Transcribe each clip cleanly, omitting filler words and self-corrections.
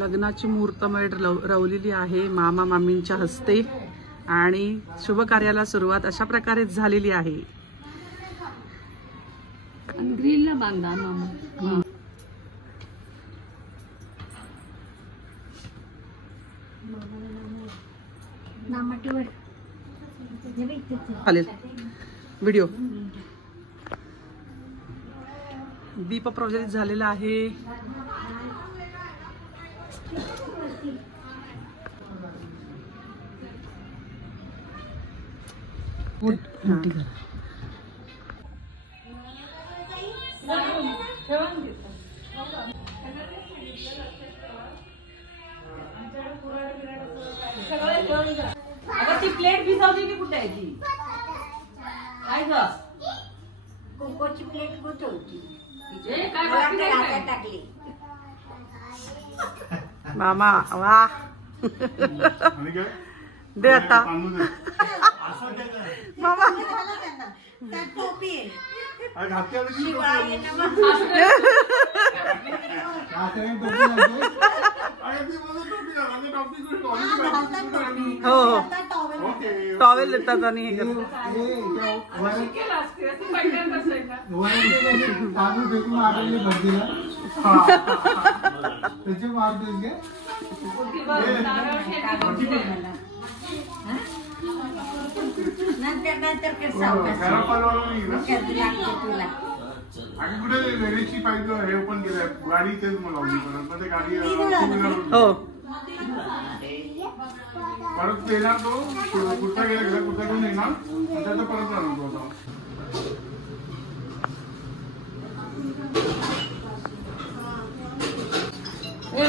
लग्नाची मुहूर्तमेढ रवलेली आहे मामा मामींच्या हस्ते आणि शुभ कार्याला सुरुवात अशा प्रकारे झालेली आहे. ग्रिलला बांधा मामा. चालेल. व्हिडिओ दीप प्रज्वलित झालेला आहे. ती प्लेट भिजवली की कुठे आहे ती? काय ग? कोकोची प्लेट कुठे होती? टाकली. मामा वा दे आता मामा. टोपी हो टॉवेल देतात आणि हे करतात. नंतर आणि कुठे वेळेची पाहिजे हे पण केलंय गाडी तेच मला गाडी हो परत येणार तो कुठं गेला कुठं घेऊन येणार त्याचा परत राहणार तो आता.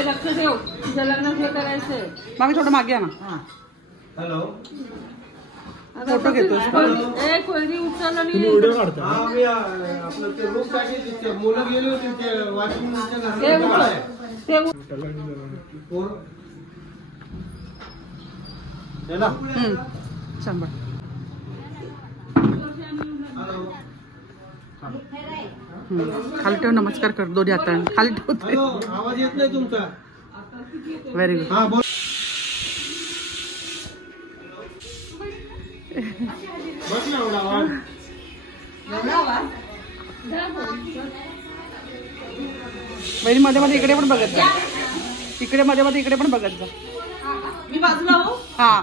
लक्ष ठेव तुझं लग्न हे करायचंय. मागे थोडं मागे ना. हॅलो फोटो घेतोस कोयरी उचल आणि व्हिडिओ काढतो. मी आपलं ते रूम टाकी मुलं गेली होती ते वॉशिंग सांभाळ. खाली ठेव. नमस्कार कर दोन्ही हाताने खाली ठेवते. आवाज येत नाही तुमचा. Very good. बस ना एवढा आवाज. वहिनी मध्ये मध्ये इकडे पण बघत जा. इकडे मध्ये मध्ये इकडे पण बघत जा. मी बाजूला हो. हा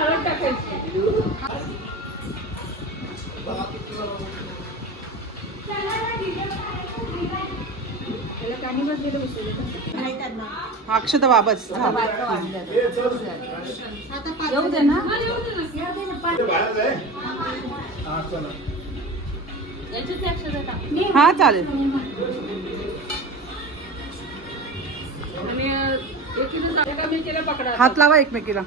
हळद टाकायची. अक्षता बाबस येऊ दे ना. हा चालेल. आणि एकीला पकडा. हात लावा एकमेकीला.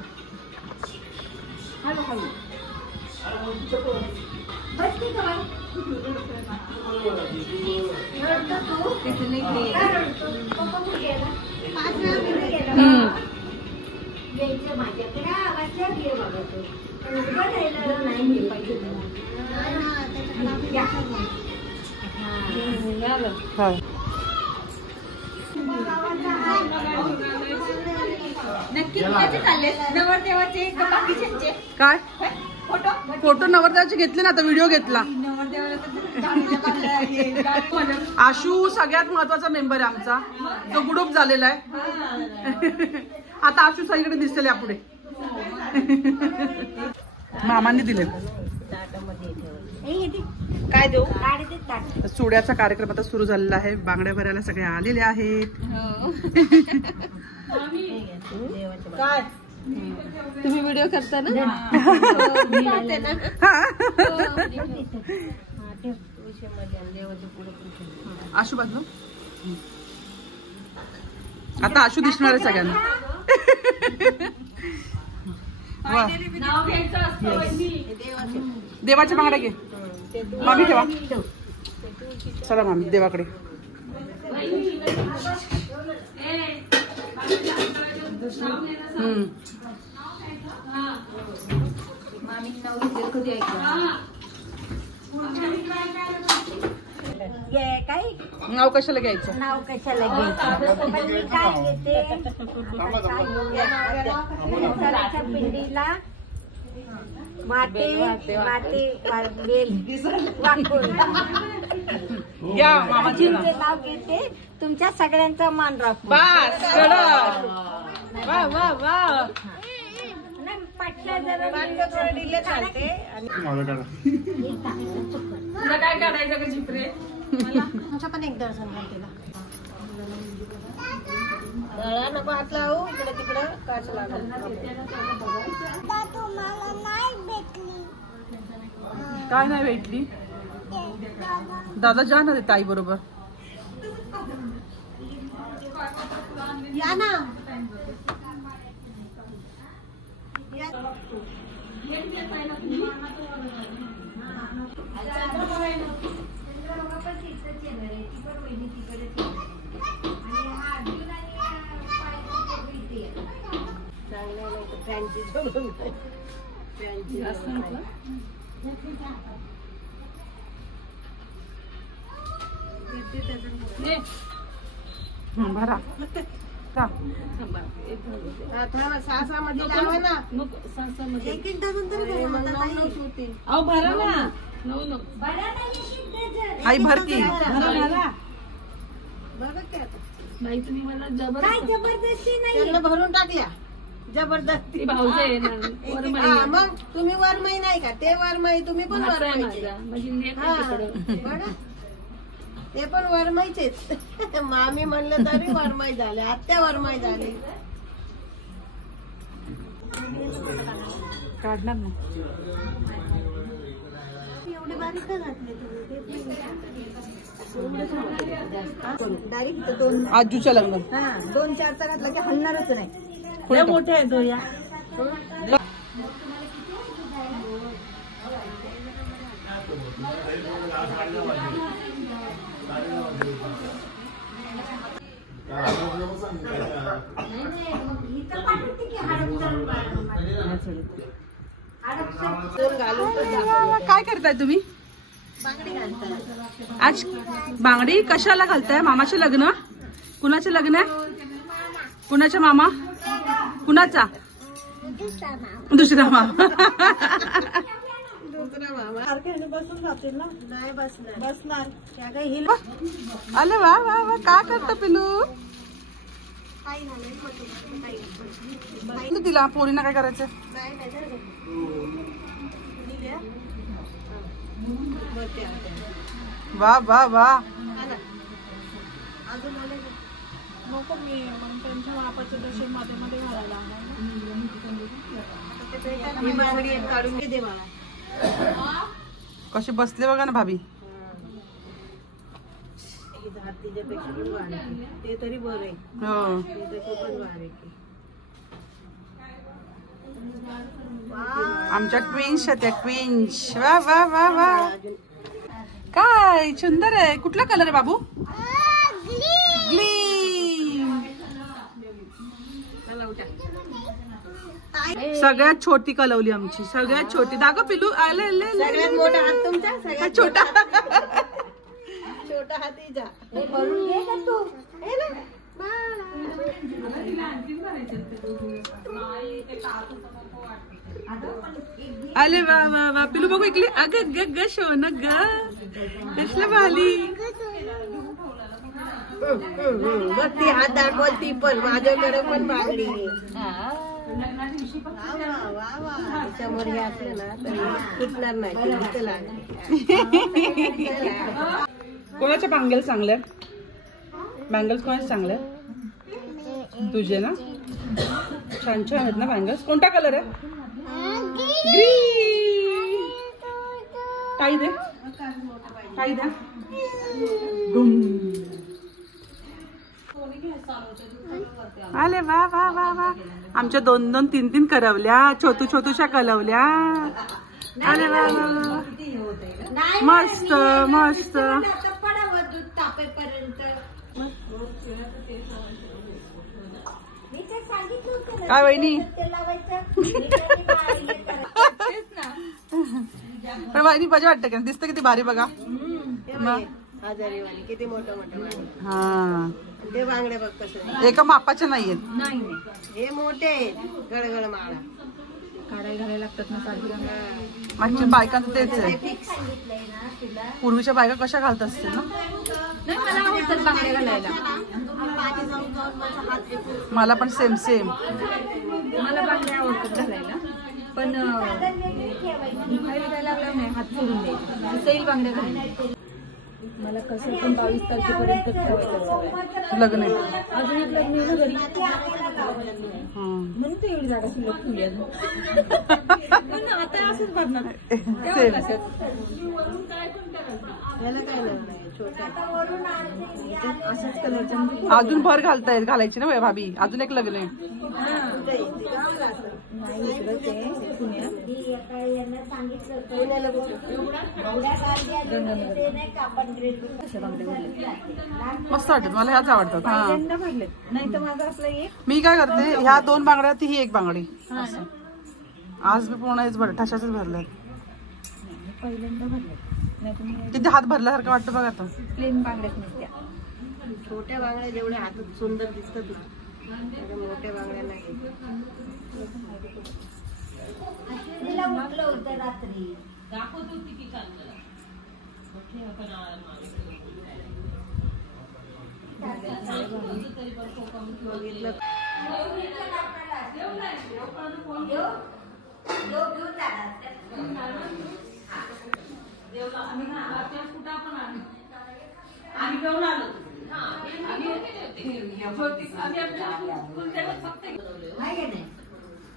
नक्की कुणाचे चालले? नवरदेवाचे का बाकीच्यांचे? काय फोटो फोटो नवरदेवाचे घेतले ना. आता व्हिडिओ घेतला. आशू सगळ्यात महत्वाचा मेंबर आहे आमचा जो ग्रुप झालेला आहे. आता आशू सगळीकडे दिसेल यापुढे. मामांनी दिले. काय देऊ? चुड्याचा कार्यक्रम आता सुरू झालेला आहे. बांगड्या भरायला सगळे आलेले आहेत. काय तुम्ही व्हिडिओ करता ना? आशू बाजू. आता आशू दिसणार आहे सगळ्यांना. वा. नाव घ्यायचं असतं वहिनी. देवाच्या बांगड्या घे मामी, ठेवा. चला मामी देवाकडे. वहिनी, ए, बाकीच्या हाताला नाव घ्यायचं. हम्म. हा. मामी नाव कधी ऐकलं हा. काय नाव कशाला घ्यायचं? नाव कशाला घ्यायचं पण मी काय घेते सराच्या पिंडीला माते बेल वाकून घ्या मामाचं नाव. नाव घेते. तुमच्या सगळ्यांचा मान राखू. बस कडक. वा वा वा. पाटल्या जरा माझं काढा. तुला काय काढायचं का चित्रे? तुमच्या पण एक दर्शन घालते नको हात लावू. इकडे तिकडे काच लागल. काय नाही भेटली? दादा जा ना ताई बरोबर. या ना. भरा का? एक एक डझन तरी अहो भरा ना. आई भरती. नाही तुम्ही मला काय जबरदस्ती नाही भरून टाकल्या. जबरदस्ती भाऊचं आहे ना. हा, मग तुम्ही वरमाई नाही का? ते वरमाई तुम्ही पण वरमाईचे. म्हणजे लेक आहे तिकडं. ते पण वरमाईचेच. मामी म्हणलं तरी वरमाई झाले. आत्या वरमाई झाली. काढणार ना. एवढी बारीक का घातली डायरेक्ट दोन आजूचं लग्न. 2-4चा घातला की हलणारच नाही. पुढे मोठे आहे तो या. काय करताय तुम्ही? आज बांगडी कशाला घालताय? मामाचे लग्न? कुणाचे लग्न आहे? कुणाचा मामा? कुणाचा? दुसरा मामा. बसून जातील ना. नाही बसणार त्या काही हिल अरे वा वा वा. काय करता पिलू? तिला पोरीना काय करायचं? वा वा वा. नको मी मग त्यांच्या बापाचं दर्शन मध्ये मध्ये घालायला ही बांगडी एक काढून दे मला. कशी बसले बघा ना भाभी. तिच्यापेक्षा पण बारीक. ते तरी बरं आहे. हो. पण बारीक. आमच्या ट्विन्स आहेत त्या ट्विन्स. वा वा वा वा. काय सुंदर आहे. कुठला कलर आहे बाबू? ग्लीम. सगळ्यात छोटी कलवली आमची. सगळ्यात छोटी. दाखव पिलू. आले सगळ्यात मोठा हात तुमचा. सगळ्यात छोटा. छोटा हातीचा. हे भरून घे का तू? हे ना. आले वा वा वा. पिलू बघू इकली. अग ग ग शोन ग. कसलं भाली. बघ ती हात दाखवल ती पण. माझ्याकडे पण बांगडी. त्याच्यावर हे असलं ना तरी फुटणार नाही. इथं लागते. कोणाच्या बँगल्स चांगल्या? बँगल्स कोणाचे चांगले? तुझे ना. छान छान आहेत ना बँगल्स. कोणता कलर आहे? ग्रीन. काही दे. काही द्या. आले वा वा वा वा. आमच्या 2-2, 3-3 करवल्या, छोटूशा कलवल्या. अरे वा वा वा. मस्त मस्त. काय वहिनी पण वहिनी बजा वाटतं का दिसतं किती भारी बघा. आजारी वाली किती मोठं मोठं. हा ते बांगडे बघ कसं एका मापाचे नाहीयेत. नाही हे मोठे आहेत. गडगड माळा काढायला घालायला लागतात ना साडी. आजच्या बायकांचं तेच आहे. पूर्वीच्या बायका कशा घालत असतील ना. नाही मला आवडतात बांगड्या घालायला. मला पण सेम मला बांगड्या आवडतात घालायला पण दुखायला द्यायला लागला नाही हात सोडून द्यायचे. सैल बांगड्या घालायला. मला कसं पण 22 तारखेपर्यंत ठेवायचं लग्न आहे. अजून एक लग्न आहे ना घरी म्हणून ते एवढी जागा शिल्लक ठेवली अजून. पण आता असंच बघणार सेम याला काय नाही छोटा अशाच कलरच्या अजून भर घालायची ना भाभी. अजून एक लग्न आहे. नाही इकडं ते पुण्यात मस्त वाटत मला ह्याच आवडतात. हा पहिल्यांदा भरलेत. नाही तर माझा आपला एक मी काय करते ह्या 2 बांगड्या ती ही एक बांगडी असं. आज मी पूर्ण हेच भरलं ठशाच भरलं. पहिल्यांदा भरलेत. नाही तुम्ही किती हात भरल्यासारखं वाटतं बघा आता. प्लेन बांगड्याच नसत्या. छोट्या बांगड्या जेवढ्या हातात सुंदर दिसतात मोठ्या बांगड्या नाही. आम्ही घेऊन आलो.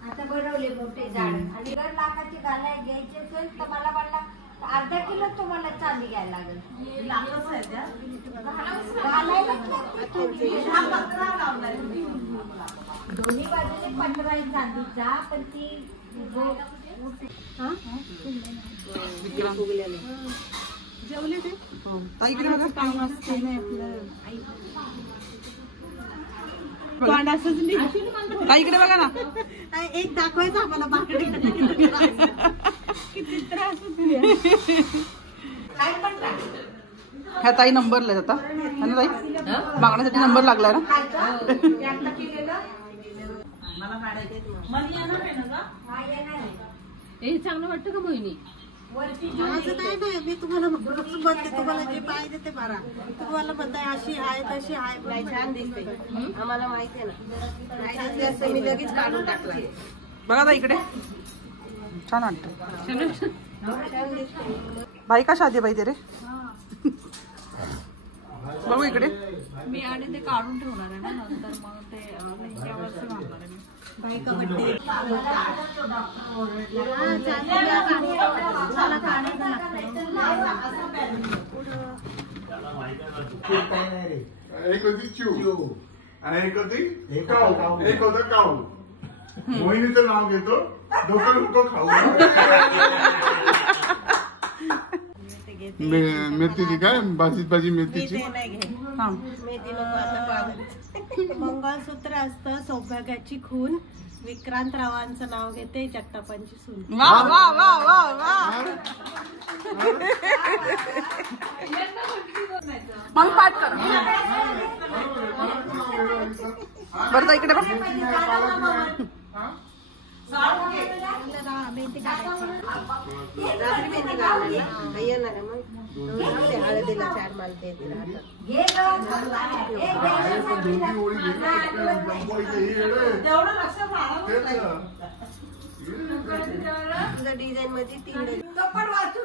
आता बनवले मोठे झाड आणि 1.5 लाखाची घ्यायची असेल तर मला वाटलं अर्धा किलो तुम्हाला चांदी घ्यायला लागेल. दोन्ही बाजूने 15 आहे चांदीचा पण ती जेवले ते इकडे बघा. काम असते ना आपलं. इकडे बघा ना. एक दाखवायचं आम्हाला बांगडे किती त्रास ह्या ताई नंबरला आता है ना ताई. मागण्यासाठी नंबर लागलाय ना. हे चांगलं वाटतं का मोहिनी. माझं काय नाही मी तुम्हाला म्हणते तुम्हाला जे पाहिजे ते भरा. तुम्हाला म्हणताय अशी आहे तशी आहे काय छान दिसते आम्हाला माहिती आहे ना. नाही असं मी लगेच काढून टाकला. बघा ताई इकडे छान वाटतं. छान दिसते. भाई का शादी बाई तेरे. बघू इकडे. मी आणि ते काढून ठेवणार आहे ना नंतर मग ते ह्याच्यावरच घालणार आहे मी. बायका बड्डे एक होती चिव आणि एक होती काऊ. एक होतं काऊ. मोहिनीचं नाव घेतो डोकं नको खाऊ. मेथीची काय भाजी मेथीची. नाही घे हा मेहंदी नको आता पाव. मंगळसूत्र असतं सौभाग्याची खून. विक्रांतरावांचं नाव घेते जगतापांची सून. वा वा वा वा वा. मग पाठ कर बरं ताई इकडे बघ. रात्री मेहंदी घालणार ना येणार आहे मग हळदीला 4 मालते येतील हातात. डिझाईन मध्ये 3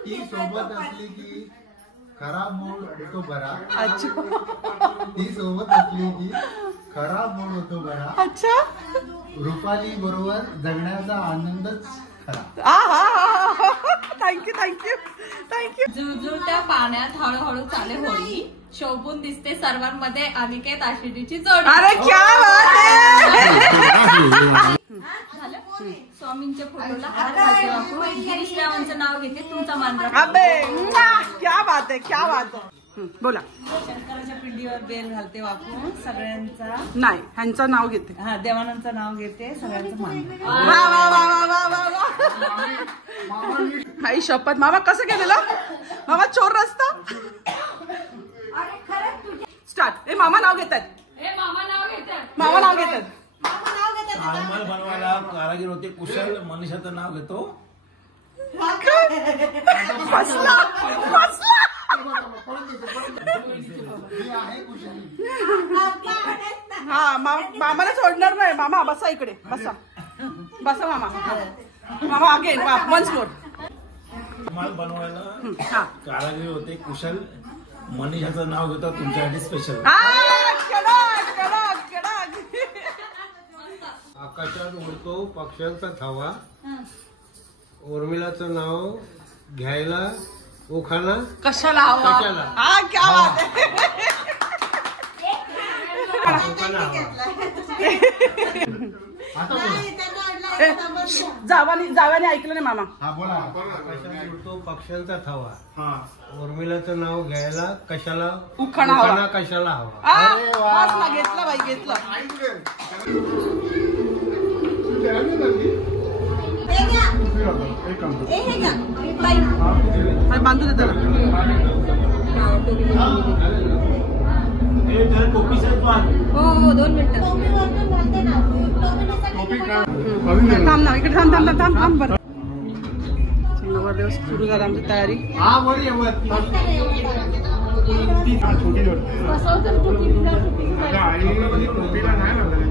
ती सोबत असली की खराब मूड होतो बरा. अच्छा ती सोबत असली की खराब मूड होतो बरा. अच्छा. रुपाली बरोबर जगण्याचा आनंदच खरा. Thank you thank you. जुळजुळत्या पाण्यात हळूहळू चाले होळी, शोभून दिसते सर्वांमध्ये अनिकेत आशिषीची जोडी. अरे क्या बात आहे. झालं? स्वामींच्या फोटोला हार घालते बापू. गिरीश रावांचं नाव घेते, तुमचा मान राखते. अबे क्या बात आहे, क्या बात आहे. बोला. शंकराच्या पिंडीवर बेल घालते वापरून सगळ्यांचा. नाही, ह्यांचं नाव घेते. हा, देवानंदचं नाव घेते, सगळ्यांचं मान. वा वा वा वा वा वा. आई शपथ. मामा कसं केलेलं? मामा चोर रस्ता. स्टार्ट. ए मामा नाव घेतात. मामा नाव घेतात. ताजमहल बनवायला कारागीर होते कुशल, मनीषाचं नाव घेतो. फसला फसला. हा मामाला सोडणार नाही. मामा बसा इकडे. बसा बसा मामा. मामा अगेन वन्स मोर. ताजमहल बनवायला हा कारागीर होते कुशल, मनीषाचं नाव घेतो तुमच्यासाठी स्पेशल. कडक कडक कडक. आकाशात उडतो पक्ष्यांचा थावा, उर्मिलाचं नाव घ्यायला ओखाना कशाला हवा. कशाला? हा क्या बात आहे. ओखाना हवा. जावानी ऐकलं नाही मामा. आकाशात उडतो पक्ष्यांचा थावा, हा. उर्मिलाचं नाव घ्यायला कशाला उखाणा हवा. ओखाणा कशाला हवा. बस ना, घेतलं बाई घेतलं. एक काम कर. बांधून दे त्याला. हो 2 मिनिटं. थांब ना, इकडे थांब थांब थांब थांब. बरं नवरदेव सुरू झाला आमची तयारी. हा वर ये वर. छोटी आई टोपीला नाही लागले.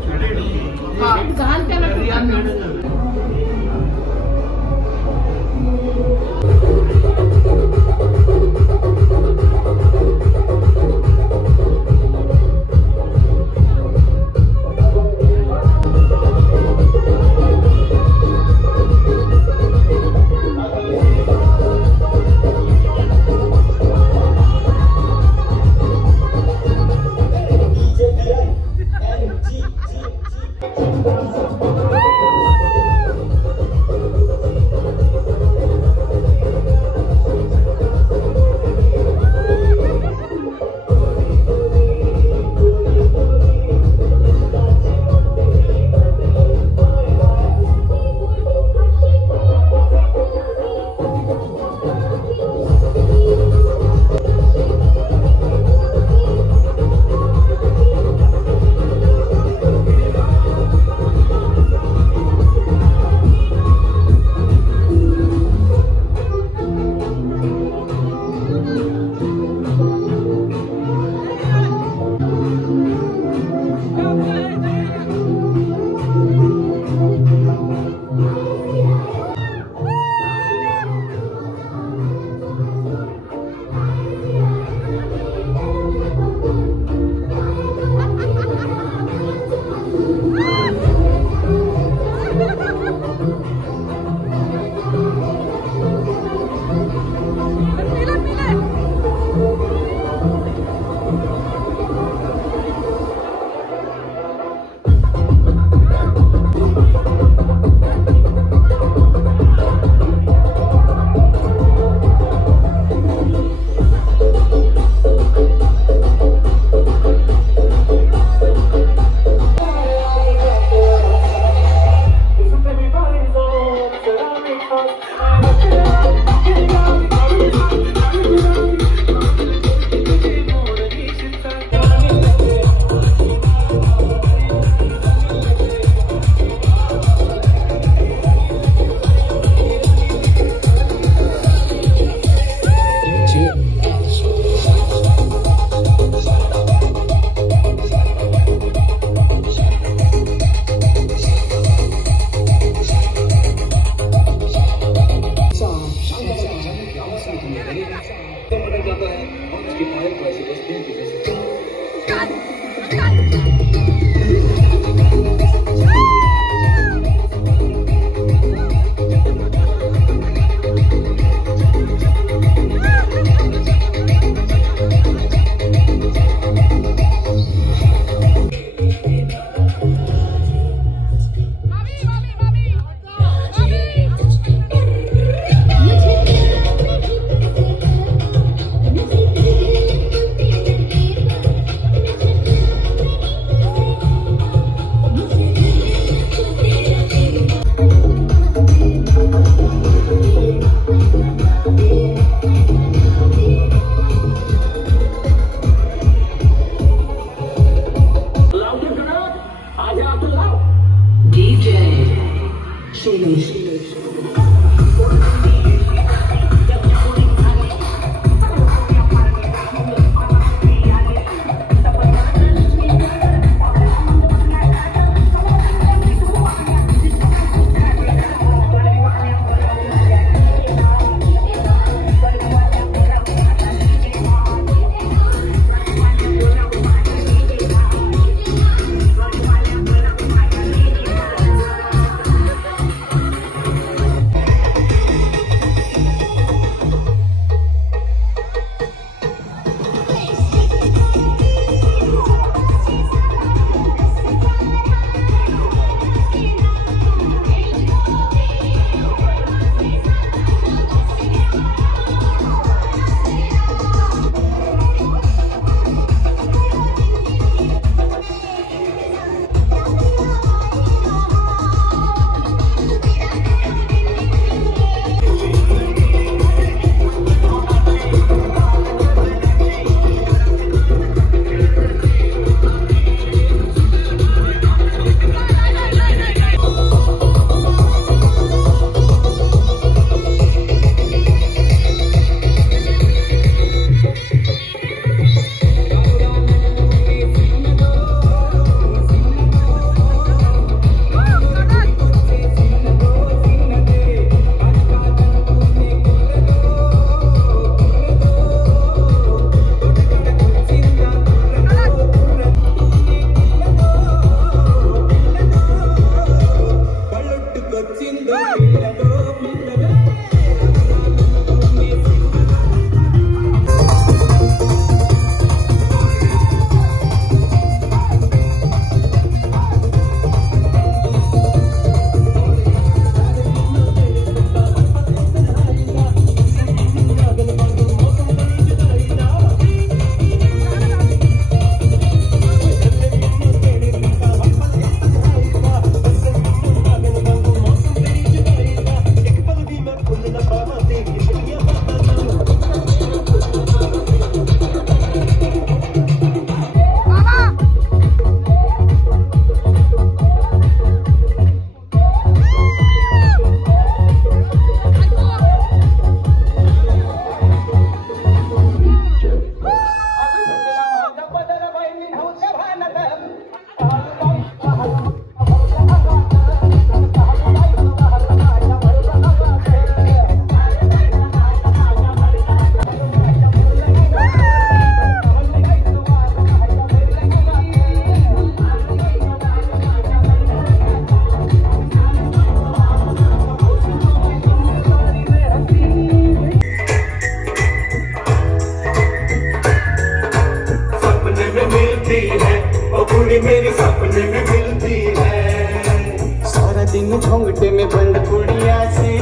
मेरे सपने में मिलती है। सारा दिन घूंघटे में बंद कुड़िया सी,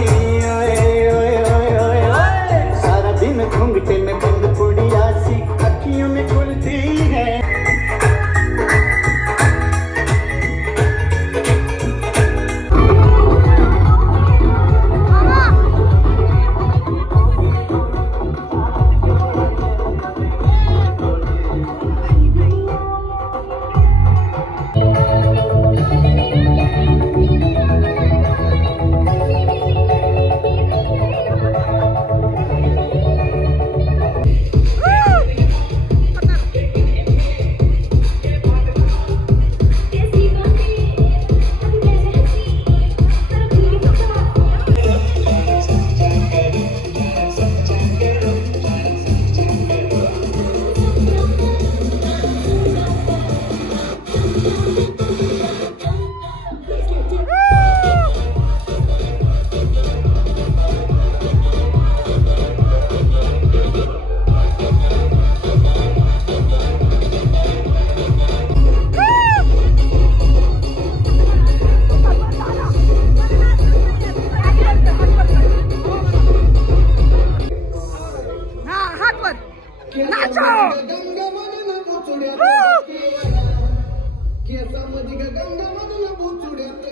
ओए ओए ओए ओए ओए। सारा दिन घूंघटे में बंद कुड़िया सी अखियों में खुलती है।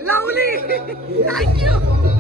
Lovely! Thank you!